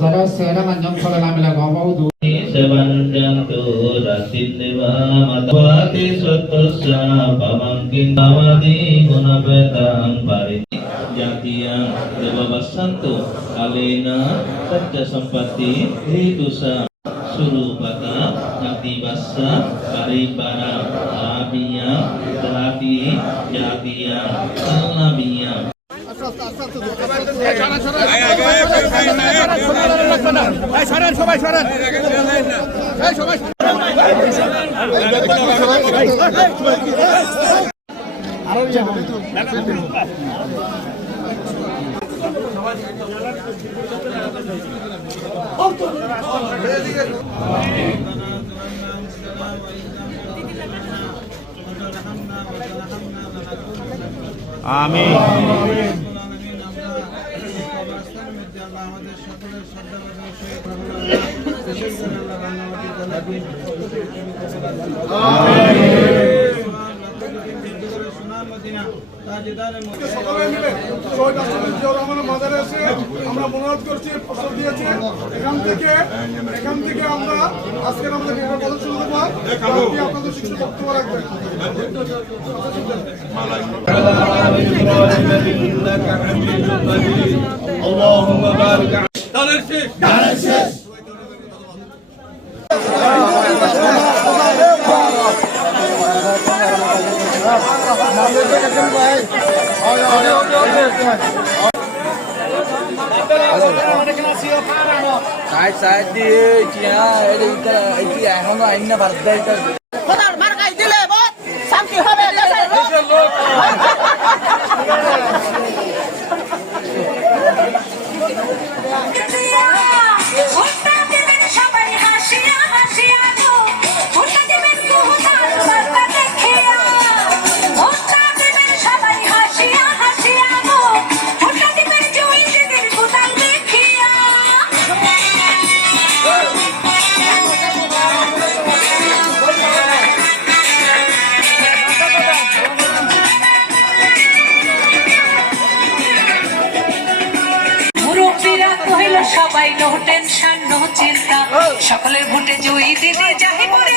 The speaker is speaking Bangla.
যারা সেরা manjang pala lamila gawau du sebanjantu rasin dewa matwati sotosya pamangkin awadi gunapetang parit jatiya dewa basantu alena satya sampati hitusa surupata nati basa karibana abiya dati jatiya alamiya Amin. আমরা মনোনয়ন করছি, প্রস্তাব দিয়েছি। এখান থেকে আমরা আজকের আমাদের নির্বাচন শুরু করবো। আপনাদের শিক্ষক বক্তব্য রাখবেন। Allahumma barik. Side di Cina, itu এখন আইনা বার্তা এটা খোদার মার্কাই দিলে বল শান্তি হবে দেশের লোক সবাই হাসিয়া হাসিয়া গো ভোটটা দিবেন গো তার বার্তা দেখিয়া ভোটটা দিবেন সবাই হাসিয়া হাসিয়া গো ভোটটা দিবেন জয় দিদের কোতাল দেখিয়া সবাই নো টেনশন নো চিন্তা সকলের ভোটে জয়ী দিদি যাহি পরে